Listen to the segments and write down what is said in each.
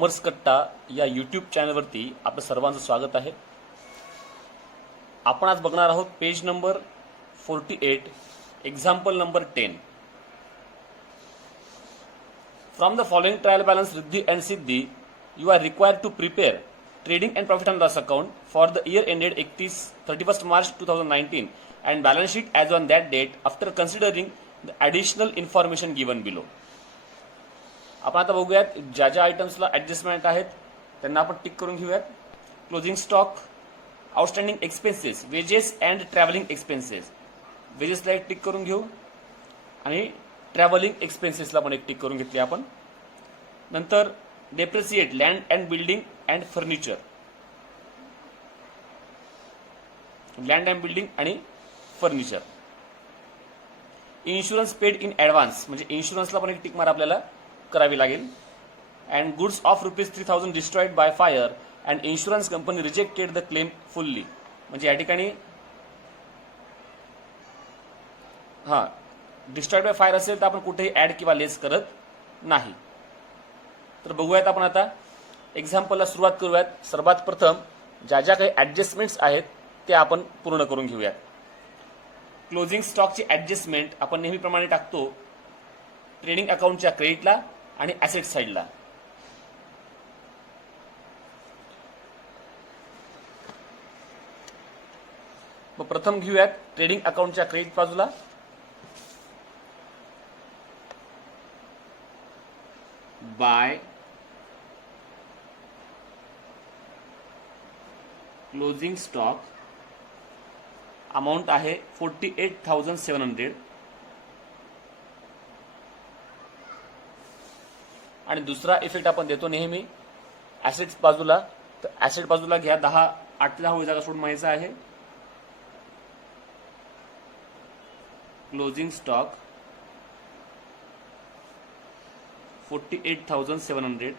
Commerce कट्टा या YouTube चॅनलवरती आपलं सर्वांचं स्वागत आहे. आपण आज बघणार आहोत page number 48, example number 10. From the following trial balance Riddhi and Siddhi, you are required to prepare trading and profit and loss account for the year ended 31st March 2019 and balance sheet as on that date after considering the additional information given below. आपण आता बघूयात ज्या ज्या आयटम्सला adjustment आहेत त्यांना आपण tick करून घेऊयात. Closing stock, outstanding expenses, wages and travelling expenses. वेजेसला एक टिक करून घेऊ आणि ट्रॅव्हलिंग एक्सपेन्सेसला पण एक टिक करून घेतली आपण. नंतर depreciate land and building and furniture, land and building आणि furniture. Insurance paid in advance म्हणजे इन्शुरन्सला पण एक टिक मार आपल्याला करावी लागेल. And goods of ₹3,000 destroyed by fire and insurance company rejected the claim fully. म्हणजे या ठिकाणी डिस्ट्रॉइड बाय फायर असेल तर आपण कुठेही ऍड किंवा लेस करत नाही. तर बघूयात आपण आता एक्झाम्पलला सुरुवात करूयात. सर्वात प्रथम ज्या ज्या काही ऍडजस्टमेंट्स आहेत ते आपण पूर्ण करून घेऊयात. क्लोजिंग स्टॉकची ऍडजस्टमेंट आपण नेहमीप्रमाणे टाकतो ट्रेडिंग अकाउंटच्या क्रेडिटला आणि ऍसेट साईडला. मग प्रथम घेऊयात ट्रेडिंग अकाउंटच्या क्रेडिट बाजूला. बाय क्लोजिंग स्टॉक अमाऊंट आहे 48,700 आणि दुसरा इफेक्ट आपण देतो नेहमी ऍसेट्स बाजूला. तर ऍसेट बाजूला घ्या 8 ते 10 जागा सोडून माहिती आहे. Closing stock 48,700.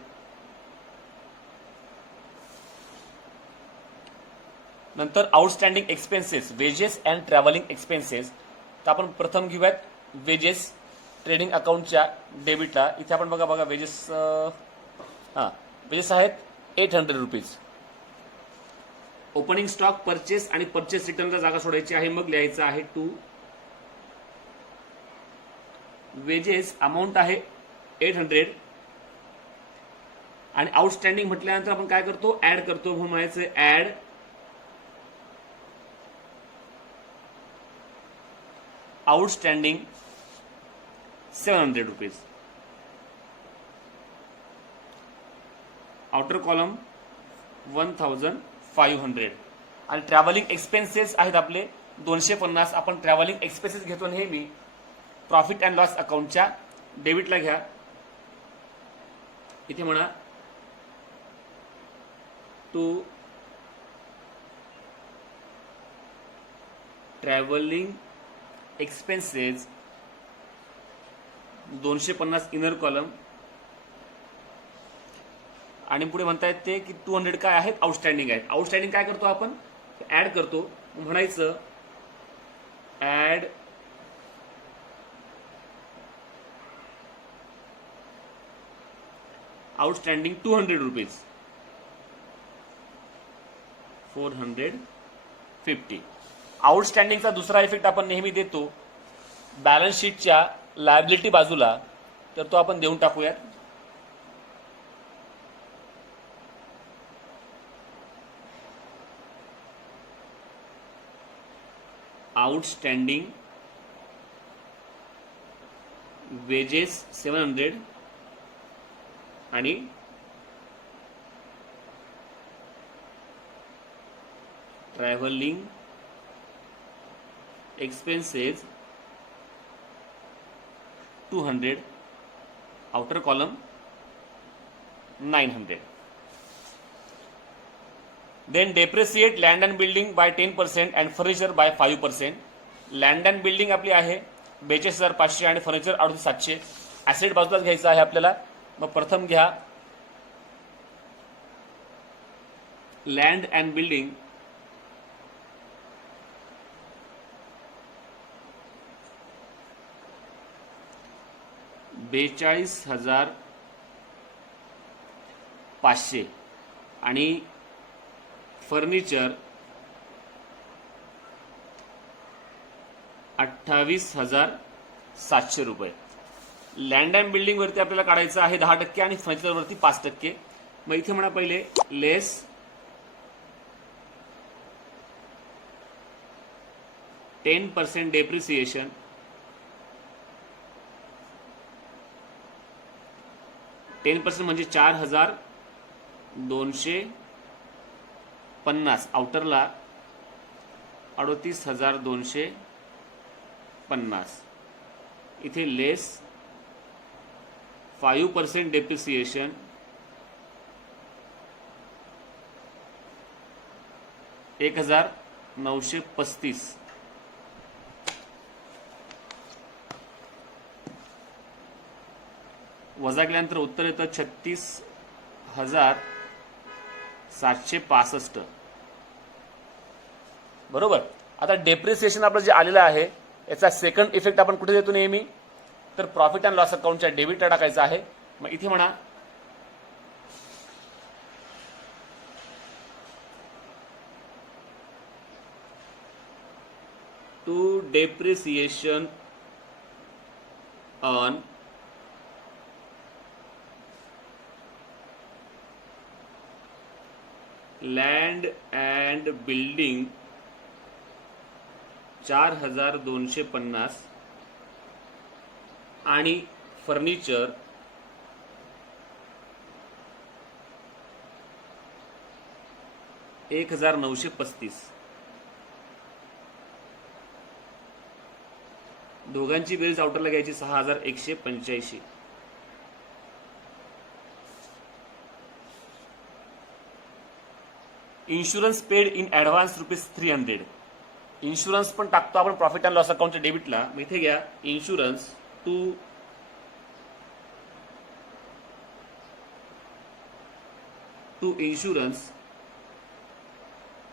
नंतर outstanding expenses, wages and travelling expenses. तर आपण प्रथम घेऊयात वेजेस ट्रेडिंग अकाउंटच्या डेबिटला. इथे आपण बघा वेजेस वेजेस आहेत ₹800. ओपनिंग स्टॉक परचेस आणि परचेस रिटर्नला जागा सोडायची आहे. मग लिहायचं आहे टू वेजेस अमाऊंट आहे 800 आणि आउटस्टँडिंग म्हटल्यानंतर आपण काय करतो ऍड करतो म्हणून म्हणायचं ऍड आउटस्टँडिंग ₹700. आउटर कॉलम 1,500 आणि ट्रॅव्हलिंग एक्सपेन्सेस आहेत आपले 250. आपण ट्रॅव्हलिंग एक्सपेन्सेस घेतो नेहमी प्रॉफिट अँड लॉस अकाउंटच्या डेबिटला घ्या. इथे म्हणा to travelling expenses 250 inner column आणि पुढे म्हणता येते की 200 काय आहेत आउटस्टँडिंग आहेत. आउटस्टँडिंग काय करतो आपण ऍड करतो म्हणायचं ऍड आउटस्टँडिंग ₹200 450. आउटस्टँडिंगचा दुसरा इफेक्ट आपण नेहमी देतो बॅलन्स शीटच्या लायबिलिटी बाजूला. तर तो आपण देऊन टाकूयात. आउटस्टँडिंग वेजेस 700 आणि travelling expenses 200. Outer column 900. Then depreciate land and building by 10% and furniture by 5%. Land and building आपली आहे 42,500 आणि फर्निचर 700. ऍसेट बाजूलाच घ्यायचं आहे आपल्याला. मग प्रथम घ्या लँड अँड बिल्डिंग 42,500 500 आणि फर्निचर 28,700 रुपये. लँड अँड बिल्डिंग वरती आपल्याला काढायचं आहे 10% आणि फर्निचर वरती 5%. मग इथे म्हणा पहिले लेस 10% डेप्रिसिएशन, म्हणजे 4,250. आउटरला 38,250. इथे लेस 5% डेप्रिसिएशन, 1,935. वजा केल्यानंतर उत्तर येतं 36,765. बरोबर. आता डेप्रिसिएशन आपलं जे आलेलं आहे याचा सेकंड इफेक्ट आपण कुठे देतो नेहमी, तर प्रॉफिट अँड लॉस अकाउंटच्या डेबिटला टाकायचा आहे. मग इथे म्हणा to depreciation on land and building 4,250 आणि फर्निचर 1,935. दोघांची बेरीज आउटरला घ्यायची 6,185. Insurance paid in advance ₹300. Insurance पण टाकतो आपण प्रॉफिट अँड लॉस अकाउंटच्या डेबिटला. मग इथे घ्या इन्शुरन्स टू इन्शुरन्स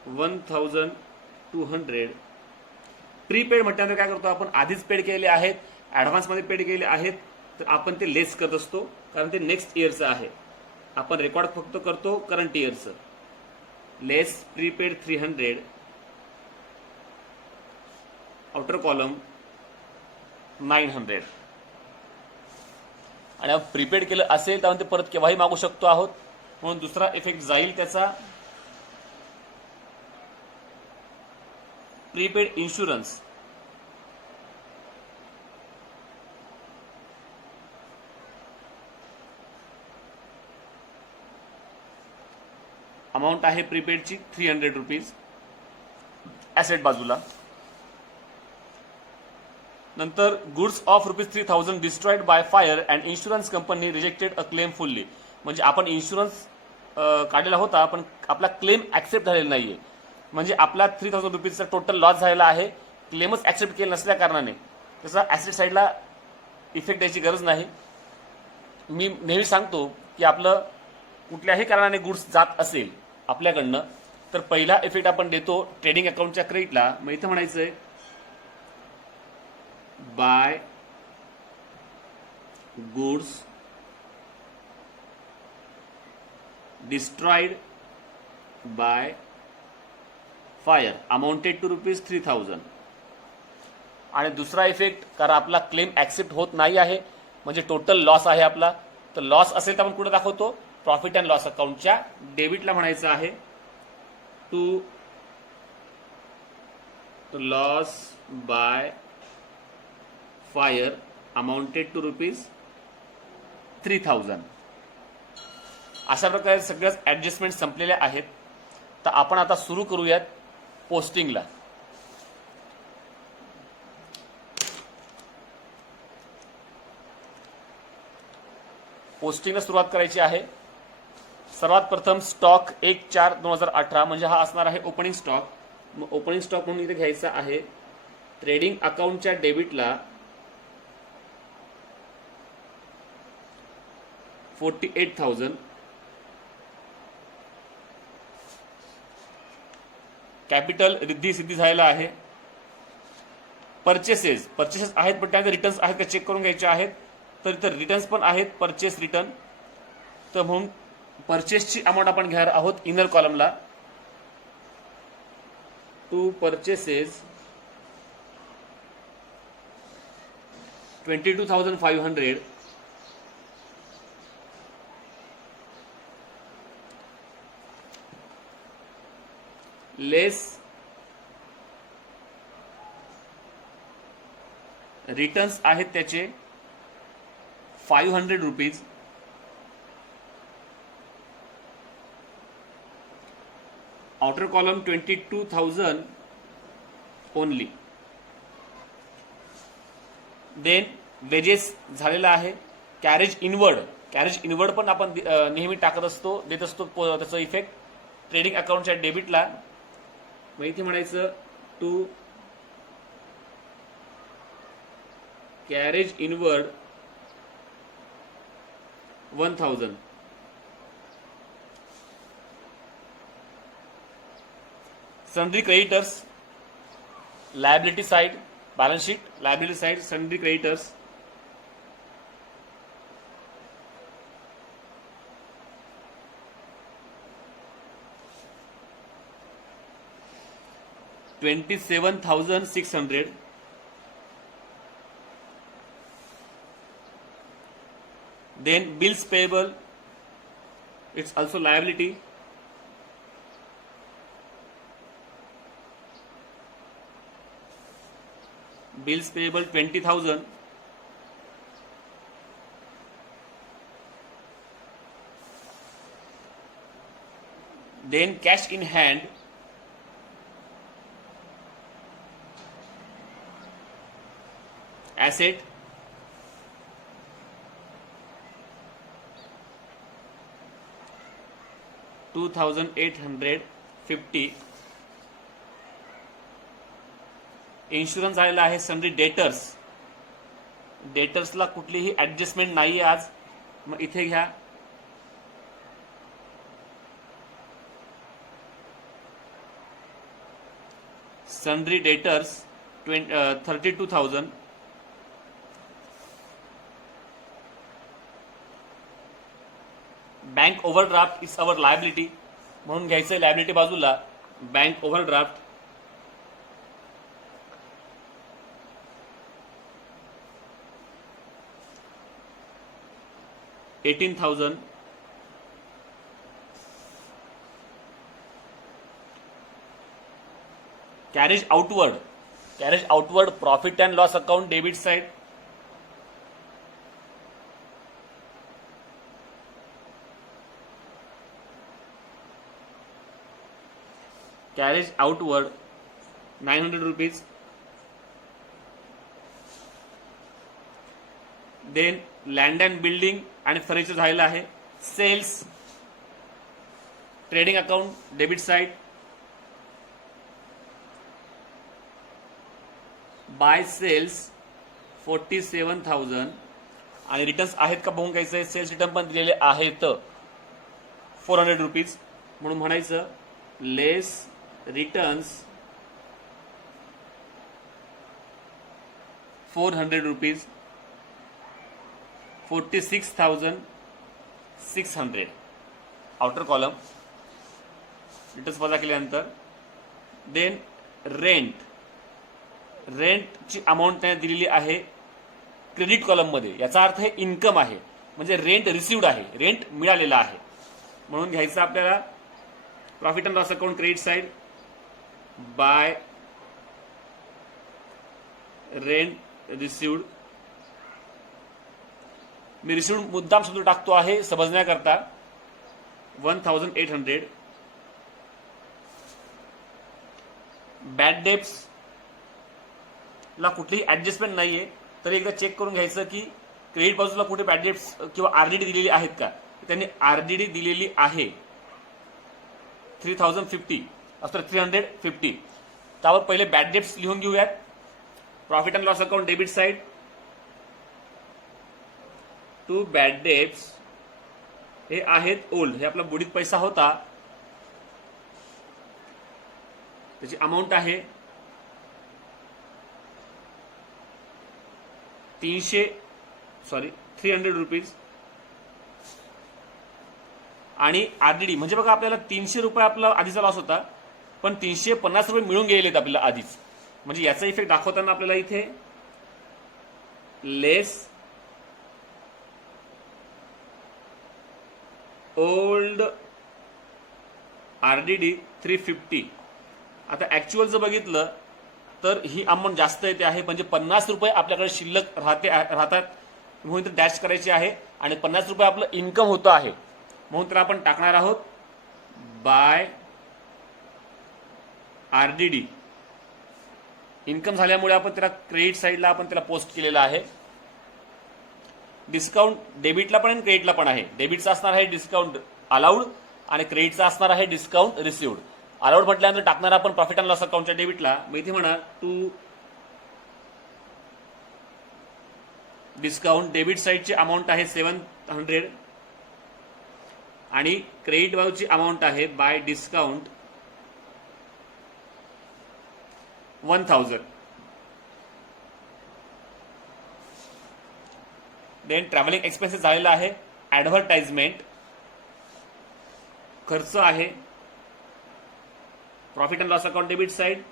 1,200. प्रीपेड म्हटल्यानंतर काय करतो आपण, आधीच पेड केलेले आहेत, ऍडव्हान्समध्ये पेड केलेले आहेत, तर आपण ते लेस करत असतो कारण ते नेक्स्ट इयरचं आहे. आपण रेकॉर्ड फक्त करतो करंट इयरचं. लेस प्रीपेड 300, आउटर कॉलम 900. आणि प्रीपेड केलं असेल तर ते परत केव्हाही मागू शकतो आहोत, म्हणून दुसरा इफेक्ट जाईल त्याचा. प्रीपेड इन्शुरन्स अमाऊंट आहे प्रीपेडची ₹300. ॲसेट बाजूला. नंतर goods of ₹3,000 destroyed by fire and insurance company rejected a claim fully. म्हणजे आपण इन्शुरन्स काढलेला होता पण आपला क्लेम ऍक्सेप्ट झालेला नाहीये, म्हणजे आपला ₹3,000 टोटल लॉस झालेला आहे, क्लेमच ऍक्सेप्ट केला नसल्या कारणाने. त्याचा ऍसेट साईडला इफेक्ट द्यायची गरज नाही. मी नेहमी सांगतो की आपलं कुठल्याही कारणाने गुड्स जात असेल आपल्याकडनं तर पहिला इफेक्ट आपण देतो ट्रेडिंग अकाउंटच्या क्रेडिटला. मग इथं म्हणायचंय by goods destroyed by fire amounted to ₹3,000. आणि दुसरा इफेक्ट, कारण आपला क्लेम ऍक्सेप्ट होत नाही आहे म्हणजे टोटल लॉस आहे आपला, तर लॉस असेल तर आपण कुठे दाखवतो, प्रॉफिट अँड लॉस अकाउंटच्या डेबिटला म्हणायचं आहे to loss by fire amounted to ₹3,000. अशा प्रकारे सगळ्याच ऍडजस्टमेंट संपलेल्या आहेत. तर आपण आता सुरू करूयात पोस्टिंगला. पोस्टिंगला सुरुवात करायची आहे. सर्वात प्रथम स्टॉक 1/4/2018 म्हणजे हा असणार आहे ओपनिंग स्टॉक. मग ओपनिंग स्टॉक म्हणून इथे घ्यायचा आहे ट्रेडिंग अकाउंटच्या डेबिटला 48,000. कॅपिटल रिद्धी सिद्धी झालेला आहे. परचेसेस आहेत पण त्यानंतर रिटर्न्स आहेत का चेक करून घ्यायचे आहेत. तर इथं रिटर्न्स पण आहेत, परचेस रिटर्न. तर म्हणून परचेसची अमाऊंट आपण घेणार आहोत इनर कॉलमला. टू परचेसेस 22,500 लेस रिटर्न्स आहेत त्याचे 500 rupees. Outer column 22,000 only. Then wages झालेला आहे. कॅरेज इनवर्ड पण आपण नेहमी टाकत असतो, देत असतो त्याचा इफेक्ट ट्रेडिंग अकाउंटच्या डेबिटला. मग इथे म्हणायचं to carriage inward 1,000. Sundry creditors liability side balance sheet, liability side, sundry creditors. $27,600. Then bills payable, it's also liability. Bills payable 20,000. Then cash in hand, asset, $2,850. Insurance आलेला आहे. सन्ड्री डेटर्सला कुठलीही ऍडजस्टमेंट नाहीये आज, मग इथे घ्या. Sundry debtors 32,000. Bank overdraft is our liability, म्हणून घ्यायचं लायबिलिटी बाजूला. Bank overdraft 18,000. Carriage outward profit and loss account debit side. Carriage outward 900 rupees. Then land and building आणि फर्निचर झालेलं आहे. Sales trading account debit side. By sales 47,000. आणि returns आहेत का बघून घ्यायचं आहे. सेल्स रिटर्न पण दिलेले आहेत 400 रुपीज, म्हणून म्हणायचं less returns 400 rupees. 46,600. Outer column returns वजा केल्यानंतर. देन रेंटची अमाऊंट त्याने दिलेली आहे क्रेडिट कॉलम मध्ये. याचा अर्थ हे इन्कम आहे, म्हणजे रेंट रिसिव्ड आहे, रेंट मिळालेला आहे, म्हणून घ्यायचं आपल्याला profit and loss account credit side bye rent received. Me received मुद्दाम शब्द टाकतो आहे समजण्याकरता. 1,800. बॅड डेप्स ला कुठलीही ऍडजस्टमेंट नाहीये, तरी एकदा चेक करून घ्यायचं की क्रेडिट बाजूला कुठे बॅड डेप्स किंवा आरडीडी दिलेली आहेत का. त्यांनी आरडीडी दिलेली आहे 3,050 असं 350. त्यावर पहिले बॅड डेप्स लिहून घेऊयात. Profit and loss account debit side. To bad debts हे आहेत ओल्ड, हे आपला बुडीत पैसा होता, त्याची अमाऊंट आहे 300 रुपीज. आणि आरडीडी म्हणजे बघा आपल्याला 300 रुपये आपला आधीचा लॉस होता, पण 350 रुपये मिळून गेलेत आपल्याला आधीच. म्हणजे याचा इफेक्ट दाखवताना आपल्याला इथे लेस ओल्ड आरडीडी 350. आता ऍक्च्युअल जर बघितलं तर ही अमाऊंट जास्त येते आहे, म्हणजे 50 रुपये आपल्याकडे शिल्लक राहतात म्हणून ते डॅश करायचे आहे आणि 50 रुपये आपलं इन्कम होतं आहे म्हणून तर आपण टाकणार आहोत बाय आरडीडी. इन्कम झाल्यामुळे आपण त्याला क्रेडिट साईडला आपण त्याला पोस्ट केलेला आहे. डिस्काउंट डेबिटला पण आणि क्रेडिटला पण आहे. डेबिटचा असणार आहे डिस्काउंट अलाउड आणि क्रेडिटचा असणार आहे डिस्काउंट रिसिव्ड. अलाउड म्हटल्यानंतर टाकणार आपण प्रॉफिट अँड लॉस अकाउंटच्या डेबिटला. मी इथे म्हणा टू डिस्काउंट डेबिट साईडची अमाऊंट आहे 700 आणि क्रेडिट बाजूची अमाऊंट आहे by discount 1000. Then travelling expenses झालेला आहे. ऍडव्हर्टाइजमेंट खर्च आहे. Profit and loss account debit side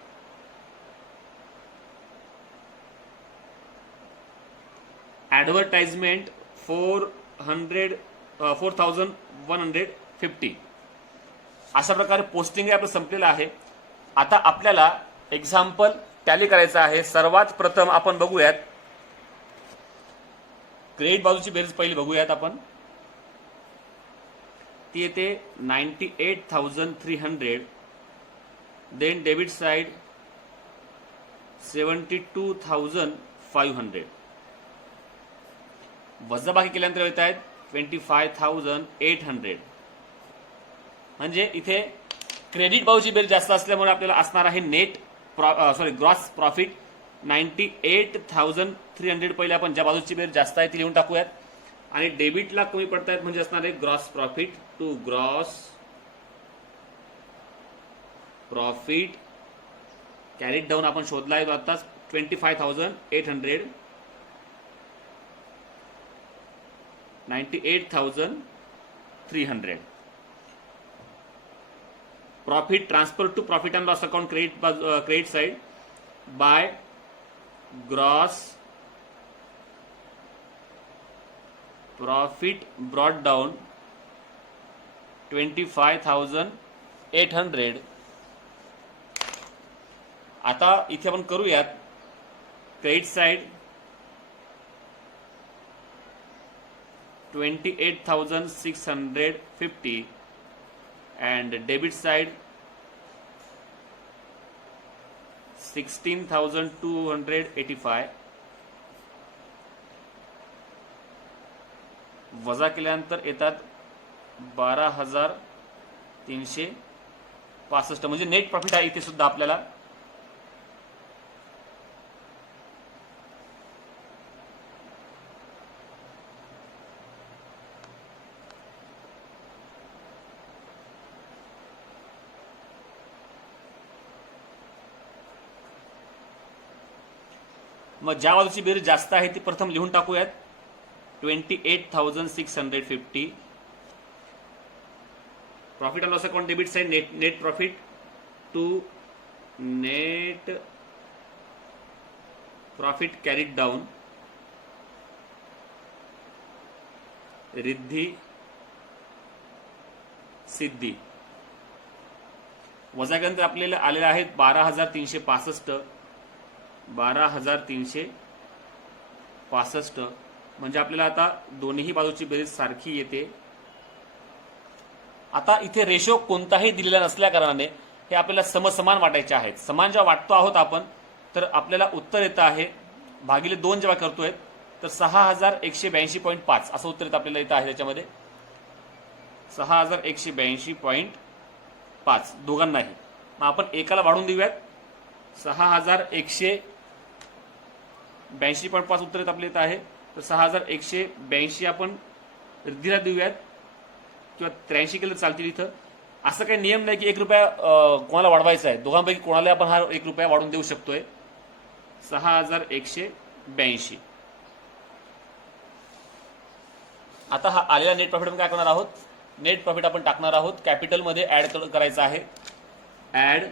advertisement 4150. अशा प्रकारे पोस्टिंग आपलं संपलेलं आहे. आता आपल्याला एक्झाम्पल टॅली करायचं आहे. सर्वात प्रथम आपण बघूयात क्रेडिट बाजूची बेरीज पहिली बघूयात आपण. ती येते 98,300. Then debit side 72,500. वजाबाकी केल्यानंतर येत आहेत 25,800. म्हणजे इथे क्रेडिट बाजूची बेरीज जास्त असल्यामुळे आपल्याला असणार आहे ग्रॉस प्रॉफिट 98,300. पहिले आपण ज्या बाजूची बेरीज जास्त आहे ती लिहून टाकूयात आणि डेबिटला कमी पडतायत म्हणजे असणार आहे gross profit. To gross profit carried down आपण शोधला आहे आताच 25,800. 98,300. Profit transfer to profit and loss account credit side by gross profit brought down 25,800. आता इथे आपण करूयात credit side 28,650 and debit side 16,285. वजा केल्यानंतर येतात 12,365. म्हणजे नेट प्रॉफिट आहे इथे सुद्धा आपल्याला. मग ज्या बाजूची बेरीज जास्त आहे ती प्रथम लिहून टाकूयात 28,650. Profit and loss account debit side net profit to net profit carried down Riddhi Siddhi. वजा केल्यानंतर आपल्याला आलेले आहेत 12,365. 12,365 म्हणजे आपल्याला आता दोन्ही बाजूची बेरीज सारखी येते. आता इथे रेशो कोणताही दिलेला नसल्या कारणाने हे आपल्याला समसमान वाटायचे आहेत. समान जेव्हा वाटतो आहोत आपण तर आपल्याला उत्तर येतं आहे भागिले 2 जेव्हा करतोय तर 6,182.5 असं उत्तर आपल्याला येतं आहे. त्याच्यामध्ये 6,182.5 दोघांनाही. मग आपण एकाला वाढून देऊयात 6,182.5 उत्तर आपले येत आहे. तर 6,182 आपण रिद्धीला देऊयात किंवा 83 केलं चालतील. इथं असं काही नियम नाही की 1 रुपया कोणाला वाढवायचा आहे. दोघांपैकी कोणाला आपण हा 1 रुपया वाढून देऊ शकतोय. 6,182. आता हा आलेला नेट प्रॉफिट काय करणार आहोत नेट प्रॉफिट आपण टाकणार आहोत. कॅपिटलमध्ये ऍड करायचं आहे. ऍड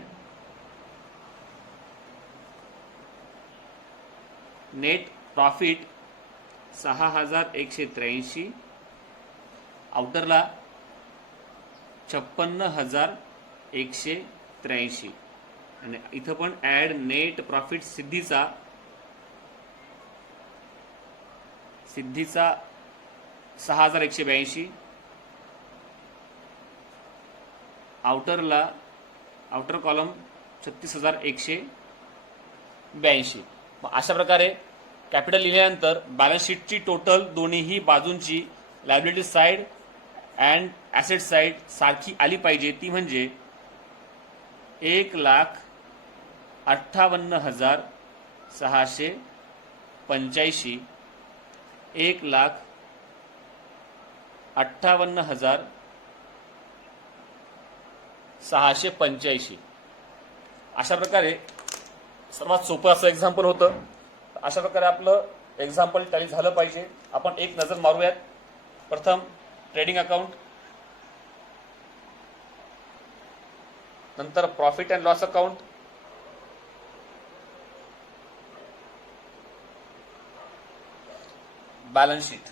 नेट प्रॉफिट 6183, आउटरला 56,183 आणि इथं पण ऍड नेट प्रॉफिट सिद्धीचा 6,182, आउटर कॉलम 36,182. अशा प्रकारे कॅपिटल लिहिल्यानंतर बॅलन्स शीटची टोटल दोन्हीही बाजूंची liability side and asset side सारखी आली पाहिजे. ती म्हणजे 1,58,685, 1,58,685. अशा प्रकारे सर्वात सोपं असं एक्झाम्पल होतं. अशा प्रकारे आपलं एक्झाम्पल टॅली झालं पाहिजे. आपण एक नजर मारूयात. प्रथम ट्रेडिंग अकाउंट, नंतर profit and loss account, balance sheet.